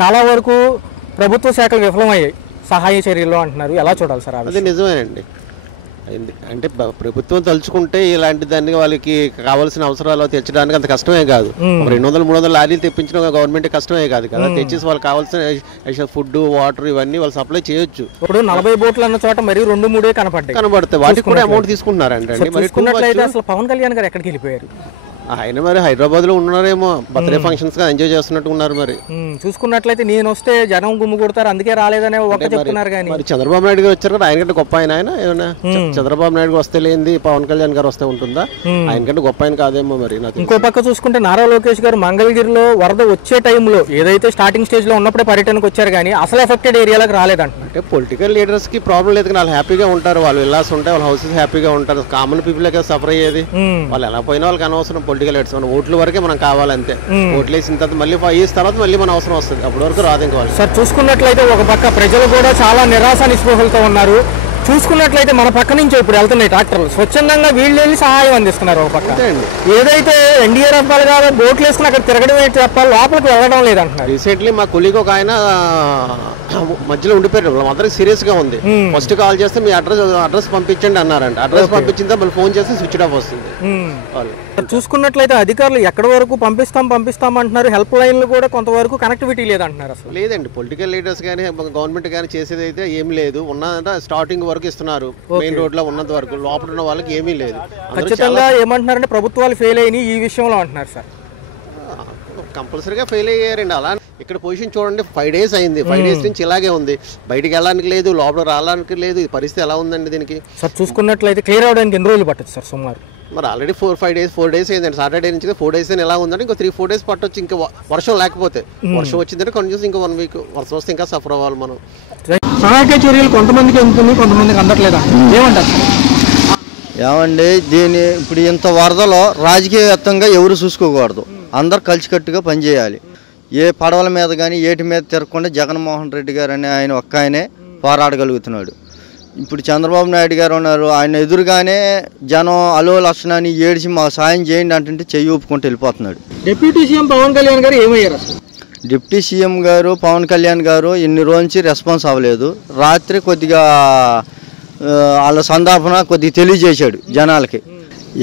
చాలా వరకు ప్రభుత్వ శాఖలు విఫలమయ్యాయి సహాయ చర్యలు అంటున్నారు. ఎలా చూడాలి సార్? అది నిజమేనండి. అంటే ప్రభుత్వం తలుచుకుంటే ఇలాంటి దాన్ని వాళ్ళకి కావాల్సిన అవసరాలు తెచ్చడానికి అంత కష్టమే కాదు. 200-300 లారీలు తెప్పించడం గవర్నమెంట్ కష్టమే కాదు కదా. తెచ్చేసి వాళ్ళకి కావాల్సిన ఫుడ్, వాటర్ ఇవన్నీ వాళ్ళు సప్లై చేయొచ్చు. ఇప్పుడు 40 బోట్లు అన్న చోట మరి 2-3 కనపడతాయి. వాటికి కూడా అమౌంట్ తీసుకుంటున్నారండి. మరి అసలు పవన్ కళ్యాణ్ గారు ఎక్కడికి వెళ్ళిపోయారు? ఆయన మరి హైదరాబాద్ లో ఉన్నారేమో, బర్త్డే ఫంక్షన్స్ గా ఎంజాయ్ చేస్తున్నట్టు ఉన్నారు. మరి చూసుకున్నట్లయితే నేను వస్తే జనం గుమ్ము కొడతారు అందుకే రాలేదనే ఒక చెప్తున్నారు. కానీ మరి చంద్రబాబు నాయుడు గారు వచ్చారు కదా, ఆయన కంటే గొప్ప ఆయన ఏమన్నా చంద్రబాబు నాయుడు వస్తే లేనిది పవన్ కళ్యాణ్ గారు వస్తే ఉంటుందా? ఆయన కంటే గొప్ప ఆయన కాదేమో. మరి ఇంకో పక్క చూసుకుంటే నారా లోకేష్ గారు మంగళగిరిలో వరద వచ్చే టైంలో ఏదైతే స్టార్టింగ్ స్టేజ్ లో ఉన్నప్పుడే పర్యటనకు వచ్చారు కానీ అసలు ఎఫెక్టెడ్ ఏరియాలకు రాలేదంట. అంటే పొలిటికల్ లీడర్స్ కి ప్రాబ్లం లేదు కానీ వాళ్ళు హ్యాపీగా ఉంటారు. వాళ్ళు విల్లాస్ ఉంటాయి, వాళ్ళ హౌసెస్ హ్యాపీగా ఉంటారు. కామన్ పీపుల్ సఫర్ అయ్యేది. వాళ్ళు ఎలా పోయినా వాళ్ళకి అనవసరం పొలిటికల్ లీడర్స్. మన ఓట్లు వరకే మనం కావాలంతే. ఓట్లు వేసిన తర్వాత మళ్ళీ 5 years తర్వాత మళ్ళీ మన అవసరం వస్తుంది. అప్పటి వరకు రాదు. ఇంకా సార్ చూసుకున్నట్లయితే ఒక పక్క ప్రజలు కూడా చాలా నిరాశ నిస్పృహలతో ఉన్నారు. చూసుకున్నట్లయితే మన పక్క నుంచి ఇప్పుడు వెళ్తున్నాయి ట్రాక్టర్లు, స్వచ్ఛందంగా వీళ్ళు వెళ్ళి సహాయం అందిస్తున్నారు. ఒక పక్క ఏదైతే ఎన్డీఆర్ఎఫ్ వాళ్ళు కాదు బోట్లు వేసుకుని అక్కడ తిరగడమే చెప్పాలి, లోపలికి వెళ్ళడం లేదంటున్నారు. రీసెంట్లీ మా కొలీగ్ ఒక ఆయన మధ్యలో ఉండిపోయారు. అందరికి సీరియస్ గా ఉంది. ఫస్ట్ కాల్ చేస్తే మీ అడ్రస్ పంపించండి అన్నారంట. అడ్రస్ పంపించిందా మళ్ళీ ఫోన్ చేస్తే స్విచ్ ఆఫ్ వస్తుంది. చూసుకున్నట్లయితే అధికారులు ఎక్కడి వరకు పంపిస్తాం అంటున్నారు. హెల్ప్ లైన్లు కూడా కొంతవరకు కనెక్టివిటీ లేదంటున్నారు. అసలు లేదండి. పొలిటికల్ లీడర్స్ కానీ గవర్నమెంట్ కానీ చేసేది అయితే ఏం లేదు. ఉన్నదంటే స్టార్టింగ్ వరకు ఇస్తున్నారు. మెయిన్ రోడ్ లో ఉన్నంత వరకు, లోపల ఉన్న వాళ్ళకి ఏమీ లేదు. ఖచ్చితంగా ఏమంటున్నారంటే ప్రభుత్వాలు ఫెయిల్ అయినాయి ఈ విషయంలో అంటున్నారు. సార్ కంపల్సరీగా ఫెయిల్ అయ్యారండి. అలా ఇక్కడ పొజిషన్ చూడండి, 5 days అయింది. 5 days నుంచి ఇలాగే ఉంది. బయటికి వెళ్ళడానికి లేదు, లోపల రావడానికి లేదు. ఈ పరిస్థితి ఎలా ఉందండి దీనికి? సార్ చూసుకున్నట్లయితే క్లియర్ అవడానికి ఎన్ని రోజులు పట్టచ్చు సార్ సుమారు? మరి ఆల్రెడీ 4 days అయిందండి. సాటర్డే నుంచి 4 days ఎలా ఉందంటే ఇంకో 3-4 days పట్టొచ్చు. ఇంకా వర్షం లేకపోతే, వర్షం వచ్చిందంటే కంటిన్యూస్ ఇంకా 1 week వర్షం వస్తే ఇంకా సఫర్ అవ్వాలి మనం. సహాయక చర్యలు కొంతమందికి అందుతుంది, కొంతమందికి అందట్లేదా ఏమంటారు? ఏమండి దీని ఇప్పుడు ఇంత వరదలో రాజకీయవేత్తంగా ఎవరు చూసుకోకూడదు. అందరు కలిసికట్టుగా పనిచేయాలి. ఏ పడవల మీద కానీ ఏటి మీద తిరగకుండా జగన్మోహన్ రెడ్డి గారు అనే ఆయన ఒక్క ఆయనే పోరాడగలుగుతున్నాడు. ఇప్పుడు చంద్రబాబు నాయుడు గారు ఉన్నారు, ఆయన ఎదురుగానే జనం అలో లక్షణాన్ని ఏడిచి మాకు సాయం చేయండి అంటే చెయ్యి ఊపుకుంటూ వెళ్ళిపోతున్నాడు. డిప్యూటీ సీఎం పవన్ కళ్యాణ్ గారు ఏమయ్యారు? డిప్యూటీ సీఎం గారు పవన్ కళ్యాణ్ గారు ఇన్ని రోజు నుంచి రెస్పాన్స్ అవ్వలేదు. రాత్రి కొద్దిగా వాళ్ళ సందాపన కొద్దిగా తెలియజేశాడు జనాలకి.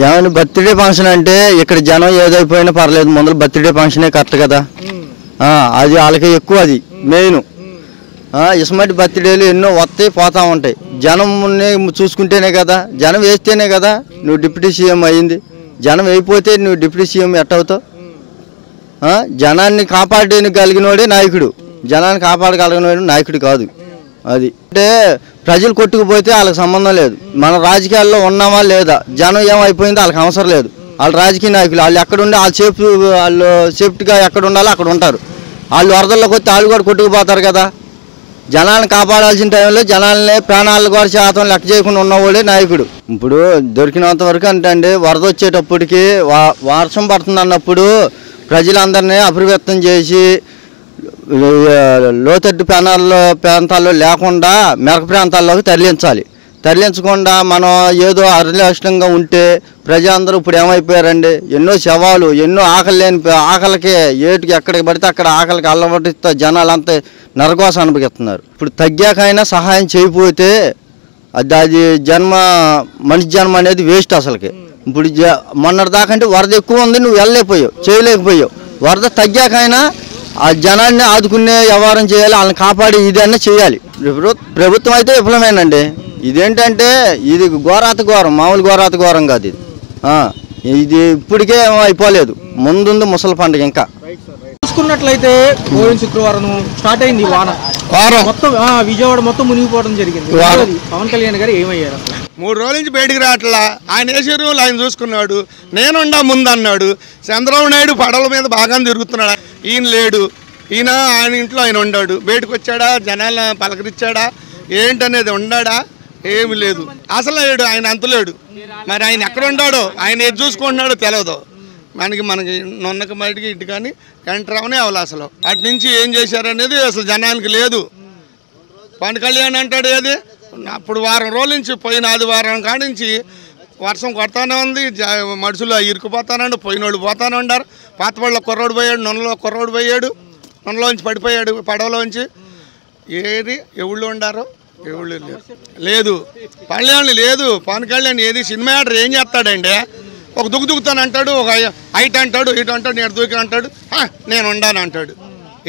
ఏమైనా బర్త్డే ఫంక్షన్ అంటే ఇక్కడ జనం ఏదైపోయినా పర్లేదు, ముందర బర్త్డే ఫంక్షనే కరెక్ట్ కదా. అది వాళ్ళకి ఎక్కువ, అది మెయిన్. ఇస్మటి బర్త్డేలు ఎన్నో వస్తాయి పోతా ఉంటాయి. జనం చూసుకుంటేనే కదా, జనం వేస్తేనే కదా నువ్వు డిప్యూటీ సీఎం అయ్యింది. జనం అయిపోతే నువ్వు డిప్యూటీ సీఎం ఎట్టవుతావు? జనాన్ని కాపాడగలిగినోడే నాయకుడు, జనాన్ని కాపాడగలిగినోడు నాయకుడు కాదు. అది అంటే ప్రజలు కొట్టుకుపోతే వాళ్ళకి సంబంధం లేదు. మన రాజకీయాల్లో ఉన్నామా లేదా, జనం ఏమైపోయిందో వాళ్ళకి అవసరం లేదు. వాళ్ళు రాజకీయ నాయకులు, వాళ్ళు ఎక్కడుండి వాళ్ళు సేఫ్టీగా ఎక్కడ ఉండాలో అక్కడ ఉంటారు. వాళ్ళు వరదల్లోకి వస్తే వాళ్ళు కూడా కొట్టుకుపోతారు కదా. జనాలను కాపాడాల్సిన టైంలో జనాలనే ప్రాణాలు కూడా శాతం లెక్క చేయకుండా ఉన్నవాడే నాయకుడు. ఇప్పుడు దొరికినంత వరకు అంటే వరద వచ్చేటప్పటికి వర్షం పడుతుంది అన్నప్పుడు ప్రజలందరినీ అప్రమత్తం చేసి లోతట్టు ప్రాంతాల్లో లేకుండా మెరక ప్రాంతాల్లోకి తరలించకుండా మనం ఏదో అర్లక్షణంగా ఉంటే ప్రజలందరూ ఇప్పుడు ఏమైపోయారండి, ఎన్నో శవాలు, ఎన్నో ఆకలికి ఏటికి ఎక్కడికి పడితే అక్కడ ఆకలికి అల్లబడితో జనాలంతా నరకోసం అనుభవిస్తున్నారు. ఇప్పుడు తగ్గాకైనా సహాయం చేయకపోతే అది మనిషి జన్మ అనేది వేస్ట్ అసలుకి. ఇప్పుడు మొన్నటి దాకంటే వరద ఎక్కువ ఉంది, నువ్వు వెళ్ళలేకపోయావు, చేయలేకపోయావు. వరద తగ్గాకైనా ఆ జనాన్ని ఆదుకునే వ్యవహారం చేయాలి, వాళ్ళని కాపాడి ఇదన్నా చేయాలి. ప్రభుత్వం అయితే విఫలమేనండి. ఇదేంటంటే ఇది ఘోరాత ఘోరం, మామూలు ఘోరాత ఘోరం కాదు ఇది. ఇది ఇప్పటికే అయిపోలేదు, ముందుంది ముసలి పండుగ. ఇంకా చూసుకున్నట్లయితే పోయిన శుక్రవారం స్టార్ట్ అయింది వాన, మొత్తం విజయవాడ మొత్తం మునిగిపోవడం జరిగింది. పవన్ కళ్యాణ్ గారు ఏమయ్యారు? 3 రోజుల నుంచి బయటికి రావట్లా. ఆయన వేసే రూల్ ఆయన చూసుకున్నాడు. నేనుండా ముందు అన్నాడు. చంద్రబాబు నాయుడు పడవల మీద బాగా తిరుగుతున్నాడు. ఈయన లేడు. ఆయన ఇంట్లో ఆయన ఉన్నాడు. బయటకు వచ్చాడా, జనాలను పలకరించాడా, ఏంటనేది ఉన్నాడా? ఏమి లేదు. అసలు లేడు, ఆయన అంతలేడు. మరి ఆయన ఎక్కడ ఉన్నాడో, ఆయన ఏది చూసుకుంటున్నాడో తెలియదు మనకి. నొన్నక బయటికి ఇటు కానీ ఎంటర్ అవనే అవ్వాలి. అసలు అటు నుంచి ఏం చేశారనేది అసలు జనానికి లేదు. పవన్ కళ్యాణ్ అంటాడు ఏది, అప్పుడు వారం రోజుల నుంచి పోయిన ఆదివారం కాడి నుంచి వర్షం కొడతానే ఉంది. మనుషులు ఇరుకుపోతానండి, పోయినోళ్ళు పోతానే ఉన్నారు. పాతపళ్ళ కుర్రోడు పోయాడు, నొన్నలో కుర్రోడు పోయాడు. మనలోంచి పడిపోయాడు పడవలోంచి. ఏది ఎవళ్ళు ఉండారో ఎవళ్ళు లేదు, కళ్యాణ్ లేదు, పవన్ కళ్యాణ్ ఏది సినిమా యాక్టర్ ఏం చేస్తాడండి? ఒక దుక్కుతాను అంటాడు, ఒక హైట్ అంటాడు, ఇటు అంటాడు, నేను దూకి అంటాడు, నేను ఉండాను అంటాడు.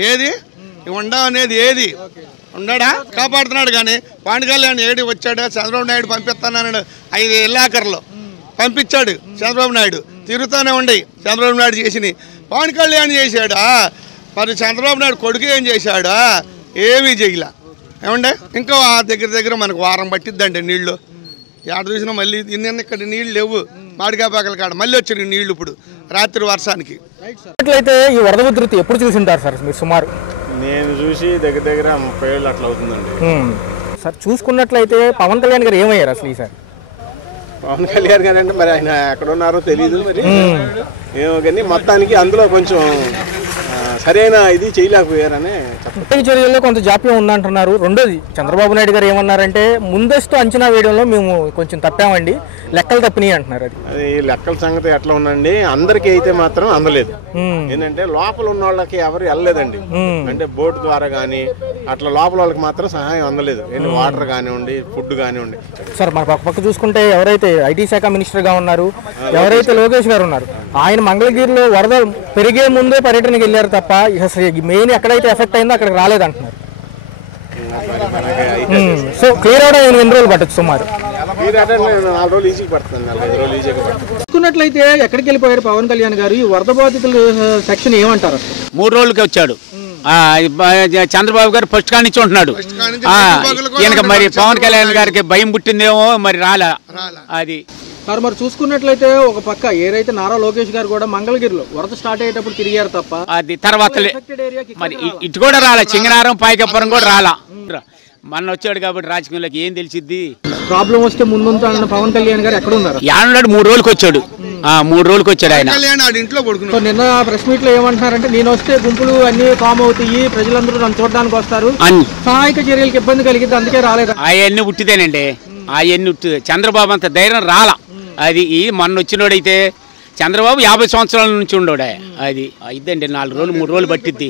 ఏది ఉండా అనేది ఏది ఉన్నాడా? కాపాడుతున్నాడు. కానీ పవన్ కళ్యాణ్ ఏడి వచ్చాడా? చంద్రబాబు నాయుడు పంపిస్తానన్నాడు 5 ఏళ్ళాకర్లో పంపించాడు. చంద్రబాబు నాయుడు తిరుగుతూనే ఉండి చంద్రబాబు నాయుడు చేసినవి పవన్ కళ్యాణ్ చేశాడా? మరి చంద్రబాబు నాయుడు కొడుకు ఏం చేశాడా? ఏమీ చేయలే. ఏమండే ఇంకా దగ్గర మనకు వారం పట్టిద్దండి నీళ్లు. ఎక్కడ చూసినా మళ్ళీ నిన్న ఇక్కడ నీళ్ళు లేవు, మాడికాపాకల కాడ మళ్ళీ వచ్చాయి నీళ్లు ఇప్పుడు రాత్రి వర్షానికి. అట్లయితే ఈ వరద ఉధృతి ఎప్పుడు చూసింటారు సార్ మీరు సుమారు? నేను చూసి దగ్గర 30 ఏళ్ళు అట్లా అవుతుందండి. సార్ చూసుకున్నట్లయితే పవన్ కళ్యాణ్ గారు ఏమయ్యారు అసలు ఈసారి? పవన్ కళ్యాణ్ గారు అంటే మరి ఆయన ఎక్కడ ఉన్నారో తెలియదు, మరి ఏమో కానీ మొత్తానికి అందులో కొంచెం సరైన ఇది చేయలేకపోయారని చర్యల్లో కొంత జాప్యం ఉందంటున్నారు. రెండోది చంద్రబాబు నాయుడు గారు ఏమన్నారంటే ముందస్తు అంచనా వేయడంలో మేము కొంచెం తప్పామండి, లెక్కలు తప్పినాయి అంటున్నారు. అది లెక్కల సంగతి ఎట్లా ఉందండి, అందరికీ అయితే మాత్రం అందలేదు. ఏంటంటే లోపల ఉన్న వాళ్ళకి ఎవరు వెళ్ళలేదండి, అంటే బోట్ ద్వారా కానీ అట్లా లోపల వాళ్ళకి మాత్రం సహాయం అందలేదు. వాటర్ కానివ్వండి, ఫుడ్ కానివ్వండి. సార్ మన పక్క చూసుకుంటే ఎవరైతే ఐటీ శాఖ మినిస్టర్ గా ఉన్నారు, ఎవరైతే లోకేష్ గారు ఉన్నారు, ఆయన మంగళగిరిలో వరద పెరిగే ముందే పర్యటనకి వెళ్ళారు తప్ప మెయిన్ ఎక్కడైతే ఎఫెక్ట్ అయిందో అక్కడికి రాలేదంటున్నారు. సో క్లియర్ అవడం ఎన్ని రోజులు పట్టచ్చు సుమారు? 4 రోజులు ఈజీగా పడుతుంది, 45 రోజులు ఈజీగా పడుతుంది. చూసుకున్నట్లయితే ఎక్కడికి వెళ్ళిపోయారు పవన్ కళ్యాణ్ గారు? ఈ వరద బాధితులు సెక్షన్ ఏమంటారు? 3 రోజులకి వచ్చాడు. చంద్రబాబు గారు ఫస్ట్ కాడి నుంచి ఉంటున్నాడు. ఈయనక మరి పవన్ కళ్యాణ్ గారికి భయం పుట్టిందేమో మరి రాలా అది. సార్ మరి చూసుకున్నట్లయితే ఒక పక్క ఏదైతే నారా లోకేష్ గారు కూడా మంగళగిరిలో వరద స్టార్ట్ అయ్యేటప్పుడు తిరిగారు తప్ప అది తర్వాత మరి ఇటు కూడా రాలా, చింగనారం పాయకపురం కూడా రాలా. మన వచ్చాడు కాబట్టి రాజకీయంలోకి ఏం తెలిసిద్ది. ప్రాబ్లం వస్తే ముందుంటానన్న పవన్ కళ్యాణ్ గారు ఎక్కడ ఉన్నారు? యానున్నాడు 3 రోజులకి వచ్చాడు. 3 రోజులకి వచ్చాడు ఆయన. ఇంట్లో నిన్న ప్రెస్ మీట్ లో ఏమంటున్నారంటే నేను వస్తే గుంపులు అన్ని ఫామ్ అవుతాయి, ప్రజలందరూ నన్ను చూడడానికి వస్తారు, సహాయక చర్యలకు ఇబ్బంది కలిగింది, అందుకే రాలేదు. అవన్నీ ఉట్టిదేనండి, అవన్నీ ఉట్టిదే. చంద్రబాబు అంత ధైర్యం రాలా. అది మొన్న వచ్చినోడైతే చంద్రబాబు 50 సంవత్సరాల నుంచి ఉండోడే. అది ఇద్దండి 4 రోజులు 3 రోజులు పట్టిద్ది.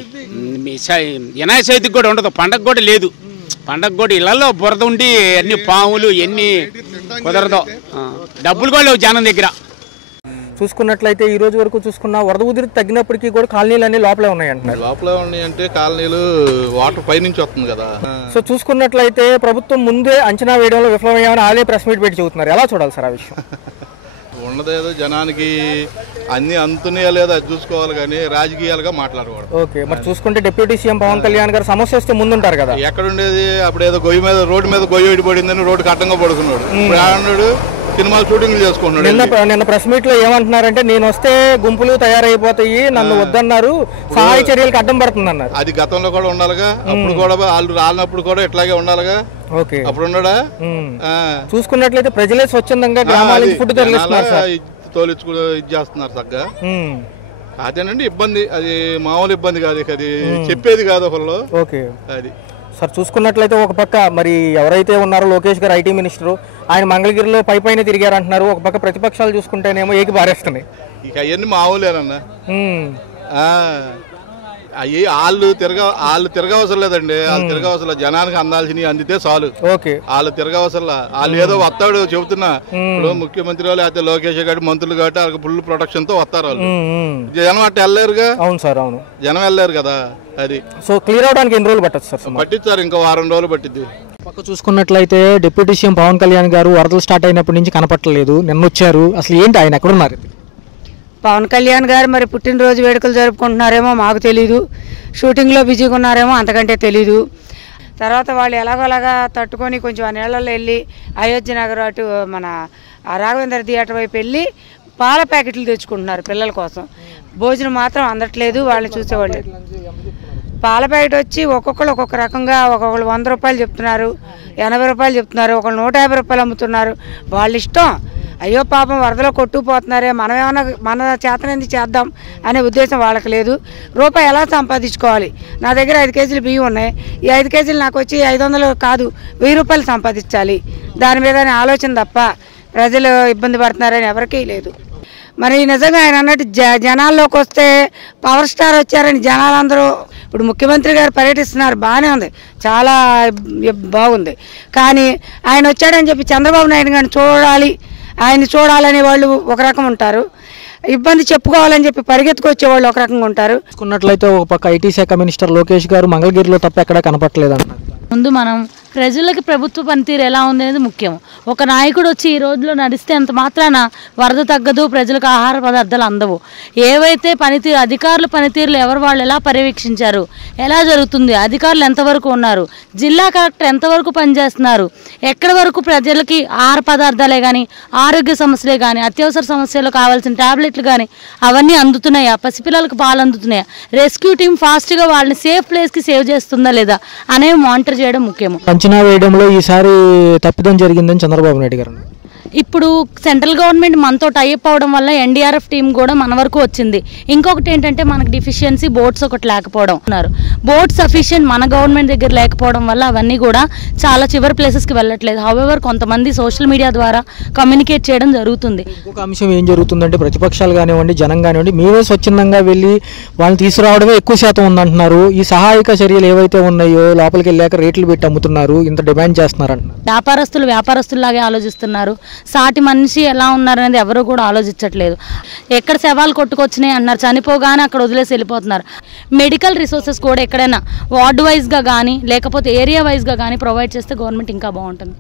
వినాయక చవితికి కూడా ఉండదు, పండగ కూడా లేదు. పండగ కూడా ఇళ్లలో బురద ఉండి అన్ని పాములు ఎన్ని కుదరదు, డబ్బులు కూడా లేవు జనం దగ్గర. చూసుకున్నట్లయితే ఈ రోజు వరకు చూసుకున్న వరద ఉధృతి తగ్గినప్పటికీ కూడా కాలనీలు అన్ని లోపలే ఉన్నాయి అంటున్నారు. లోపలే ఉన్నాయి అంటే కాలనీలు వాటర్ పై నుంచి వస్తుంది కదా. సో చూసుకున్నట్లయితే ప్రభుత్వం ముందే అంచనా వేయడంలో విఫలమయ్యామని ఆలే ప్రెస్ మీట్ పెట్టి చెబుతున్నారు. ఎలా చూడాలి సార్ ఆ విషయం? ఉన్నదేదో జనానికి అన్ని అందుతున్నాయా లేదా అది చూసుకోవాలి కానీ రాజకీయాలుగా మాట్లాడకూడదు. ఓకే, మరి చూసుకుంటే డిప్యూటీ సీఎం పవన్ కళ్యాణ్ గారు సమస్య వస్తే ముందుంటారు కదా. ఎక్కడుండేది అప్పుడు ఏదో గొయ్యి మీద రోడ్డు మీద గొయ్యి పడిందని రోడ్డుకి అడ్డంగా పడుకున్నాడు. ఇప్పుడు సినిమాలు షూటింగ్లు చేసుకుంటున్నాడు. నిన్న ప్రెస్ మీట్ లో ఏమంటున్నారంటే నేను వస్తే గుంపులు తయారైపోతాయి, నన్ను వద్దన్నారు, సహాయ చర్యలకు అడ్డం పడుతుంది అన్నారు. అది గతంలో కూడా ఉండాలిగా, అప్పుడు కూడా వాళ్ళు రాలినప్పుడు కూడా ఇట్లాగే ఉండాలిగా. ఓకే, అప్పుడు ఉన్నాడా? చూసుకున్నట్లయితే ప్రజలే స్వచ్ఛందంగా గ్రామాలకు ఫుడ్ తరలిస్తున్నారు, తోలించుకుని ఇది చేస్తున్నారు తగ్గ. అదేనండి ఇబ్బంది, అది మామూలు ఇబ్బంది కాదు, అది చెప్పేది కాదు ఒకళ్ళు. ఓకే, అది సార్ చూసుకున్నట్లయితే ఒక పక్క మరి ఎవరైతే ఉన్నారో లోకేష్ గారు ఐటీ మినిస్టర్, ఆయన మంగళగిరిలో పైన తిరిగారు అంటున్నారు. ఒక పక్క ప్రతిపక్షాలు చూసుకుంటేనేమో ఏకి బారేస్తున్నాయి. ఇక అవన్నీ మామూలేనన్నా, అవి వాళ్ళు తిరగవసరం లేదండి. వాళ్ళు తిరగవసరం లేదు, జనానికి అందాల్సినవి అందితే చాలు. వాళ్ళు తిరగవసరం, వాళ్ళు ఏదో వస్తాడు చెబుతున్నా. ఇప్పుడు ముఖ్యమంత్రి లేకపోతే లోకేష్ గారి మంత్రులు కాబట్టి వాళ్ళకి ఫుల్ ప్రొటెక్షన్ తో వస్తారు. వాళ్ళు జనం అట్ట వెళ్ళలేరుగా. అవును సార్, అవును, జనం వెళ్ళలేరు కదా. అది సో క్లియర్ అవడానికి ఎన్ని రోజులు పట్టచ్చు సార్? పట్టించారు, ఇంకో 4 రోజులు పట్టింది. పక్క చూసుకున్నట్లయితే డిప్యూటీ సీఎం పవన్ కళ్యాణ్ గారు వరదలు స్టార్ట్ అయినప్పటి నుంచి కనపట్టలేదు, నిన్న వచ్చారు. అసలు ఏంటి ఆయన ఎక్కడున్నారు? పవన్ కళ్యాణ్ గారు మరి పుట్టినరోజు వేడుకలు జరుపుకుంటున్నారేమో మాకు తెలీదు, షూటింగ్లో బిజీగా ఉన్నారేమో అంతకంటే తెలీదు. తర్వాత వాళ్ళు ఎలాగోలాగా తట్టుకొని కొంచెం ఆ నీళ్ళల్లో వెళ్ళి అయోధ్య నగర్ అటు మన రాఘవేంద్ర థియేటర్ వైపు వెళ్ళి పాల ప్యాకెట్లు తెచ్చుకుంటున్నారు పిల్లల కోసం. భోజనం మాత్రం అందట్లేదు, వాళ్ళని చూసేవాళ్ళు. పాల ప్యాకెట్ వచ్చి ఒక్కొక్కరు ఒక్కొక్క రకంగా, ఒక్కొక్కరు 100 రూపాయలు చెప్తున్నారు, 80 రూపాయలు చెప్తున్నారు, ఒకళ్ళు 150 రూపాయలు అమ్ముతున్నారు. వాళ్ళ ఇష్టం. అయ్యో పాపం వరదలో కొట్టుకుపోతున్నారే, మనం ఏమన్నా మన చేతనేది చేద్దాం అనే ఉద్దేశం వాళ్ళకి లేదు. రూపాయి ఎలా సంపాదించుకోవాలి? నా దగ్గర 5 కేజీలు బియ్యం ఉన్నాయి, ఈ 5 కేజీలు నాకు వచ్చి 500 కాదు 1000 రూపాయలు సంపాదించాలి, దాని మీద ఆలోచన తప్ప ప్రజలు ఇబ్బంది పడుతున్నారని ఎవరికీ లేదు. మరి నిజంగా ఆయన అన్నట్టు జనాల్లోకి వస్తే పవర్ స్టార్ వచ్చారని జనాలందరూ ఇప్పుడు ముఖ్యమంత్రి గారు పర్యటిస్తున్నారు, బాగానే ఉంది, చాలా బాగుంది. కానీ ఆయన వచ్చాడని చెప్పి చంద్రబాబు నాయుడు గారిని ఆయన చూడాలనే వాళ్ళు ఒక రకం ఉంటారు, ఇబ్బంది చెప్పుకోవాలని చెప్పి పరిగెత్తుకొచ్చే వాళ్ళు ఒక రకంగా ఉంటారు. చూసుకున్నట్లయితే ఒక పక్క ఐటీ శాఖ మినిస్టర్ లోకేష్ గారు మంగళగిరిలో తప్ప ఎక్కడా కనపట్లేదు అన్నారు. ముందు మనం ప్రజలకి ప్రభుత్వ పనితీరు ఎలా ఉంది అనేది ముఖ్యం. ఒక నాయకుడు వచ్చి ఈ రోజులో నడిస్తే అంత మాత్రాన వరద తగ్గదు, ప్రజలకు ఆహార పదార్థాలు అందవు. ఏవైతే పనితీరు అధికారుల పనితీరులు ఎవరు వాళ్ళు ఎలా పర్యవేక్షించారు, ఎలా జరుగుతుంది, అధికారులు ఎంతవరకు ఉన్నారు, జిల్లా కలెక్టర్ ఎంతవరకు పనిచేస్తున్నారు, ఎక్కడి వరకు ప్రజలకి ఆహార పదార్థాలే కానీ ఆరోగ్య సమస్యలే కానీ అత్యవసర సమస్యలు కావాల్సిన టాబ్లెట్లు కానీ అవన్నీ అందుతున్నాయా, పసిపిల్లలకు పాలు అందుతున్నాయా, రెస్క్యూ టీం ఫాస్ట్గా వాళ్ళని సేఫ్ ప్లేస్కి సేవ్ చేస్తుందా లేదా అనేవి మానిటర్ చేయడం ముఖ్యము. అంచనా వేయడంలో ఈసారి తప్పిదం జరిగిందని చంద్రబాబు నాయుడు గారు. ఇప్పుడు సెంట్రల్ గవర్నమెంట్ మనతో టైఅప్ అవడం వల్ల ఎన్డీఆర్ఎఫ్ టీం కూడా మన వరకు వచ్చింది. ఇంకొకటి ఏంటంటే మనకు డిఫిషియన్సీ బోట్స్ ఒకటి లేకపోవడం ఉన్నారు. బోట్ సఫిషియెంట్ మన గవర్నమెంట్ దగ్గర లేకపోవడం వల్ల అవన్నీ కూడా చాలా చివరి ప్లేసెస్కి వెళ్ళట్లేదు. హౌవెవర్ కొంతమంది సోషల్ మీడియా ద్వారా కమ్యూనికేట్ చేయడం జరుగుతుంది. ఇంకొక అంశం ఏం జరుగుతుందంటే ప్రతిపక్షాలు కానివ్వండి, జనం కానివ్వండి, మీరే స్వచ్ఛందంగా వెళ్ళి వాళ్ళని తీసుకురావడమే ఎక్కువ శాతం ఉందంటున్నారు. ఈ సహాయక చర్యలు ఏవైతే ఉన్నాయో లోపలికి వెళ్ళాక రేట్లు పెట్టి అమ్ముతున్నారు, ఇంత డిమాండ్ చేస్తున్నారు అంటున్నారు. వ్యాపారస్తుల్లాగే ఆలోచిస్తున్నారు. సాటి మనిషి ఎలా ఉన్నారనేది ఎవరు కూడా ఆలోచించట్లేదు. ఎక్కడ శవాలు కొట్టుకొచ్చినాయి అన్నారు, చనిపోగానే అక్కడ వదిలేసి వెళ్ళిపోతున్నారు. మెడికల్ రిసోర్సెస్ కూడా ఎక్కడైనా వార్డు వైజ్గా కానీ లేకపోతే ఏరియా వైజ్గా కానీ ప్రొవైడ్ చేస్తే గవర్నమెంట్ ఇంకా బాగుంటుంది.